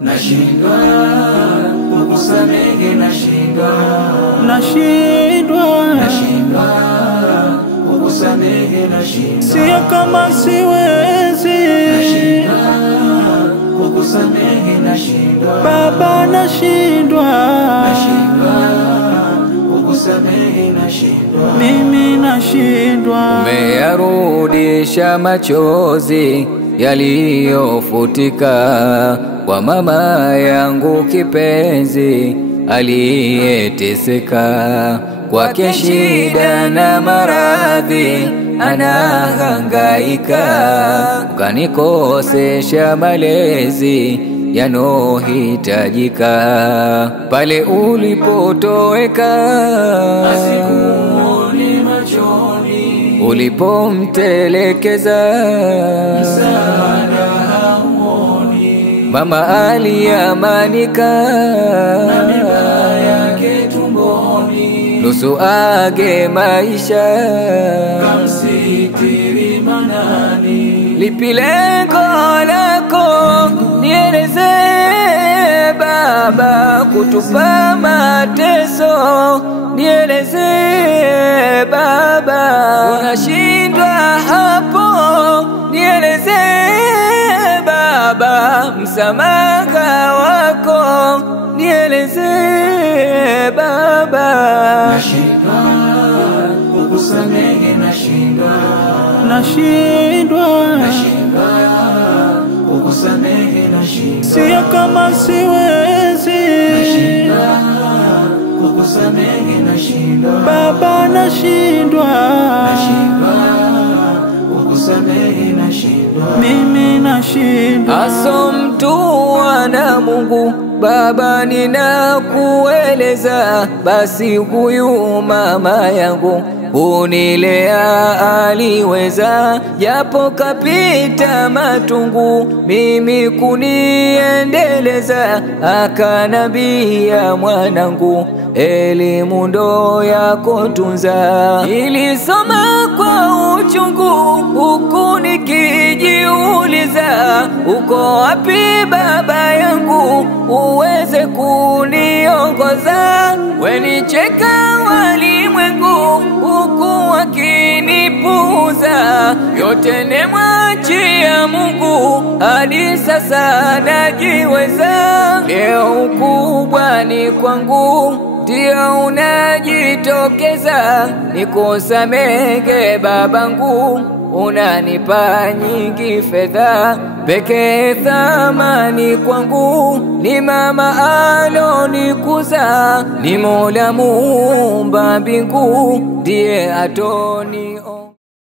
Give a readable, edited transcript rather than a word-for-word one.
Nashindwa kukusamehe, nashindwa kukusamehe, nashindwa sio kama siwezi, nashindwa kukusamehe, nashindwa Baba, nashindwa kukusamehe, nashindwa mimi, nashindwa. Umeyarudisha machozi yaliyofutika kwa mama yangu kipenzi aliyeteseka, kwake shida na maradhi anahangaika, ukanikosesha malezi yanohitajika. Pale ulipotoweka asikuone machoni, ulipomtelekeza msaada hamuoni, mama aliamanika na mimba yake tumboni, nusu age maisha, kamsitiri manani. lipi lengo lako? Nieleze Baba, kutupa mateso. Nieleze Baba, unashindwa hapo. Nieleze Baba, msamaha wako. Nieleze Baba, Nashindwa kukusamehe, nashindwa kukusamehe, nashindwa sio kama siwezi, kukusamehe, nashindwa Baba, nashindwa kukusamehe, nashindwa mimi, nashindwa. aso mtu wana Mungu. Baba, ninakueleza, basi huyu mama yangu unilea aliweza, japo kapita matungu mimi kuniendeleza. Akanambia, mwanangu, elimu ndo yako tunza. Nilisoma kwa uchungu huku nikijiuliza, uko wapi baba yangu uweze kuniongoza? Wenicheka walimwengu huku wakinipuza, yote nemwachia Mungu, hadi sasa najiweza. Leo ukubwa ni kwangu, ndio unajitokeza, nikusamehe babangu. Unanipa nyingi fedha, peke thamani kwangu ni mama alonikuza, ni Mola muumba mbingu, ndiye atoni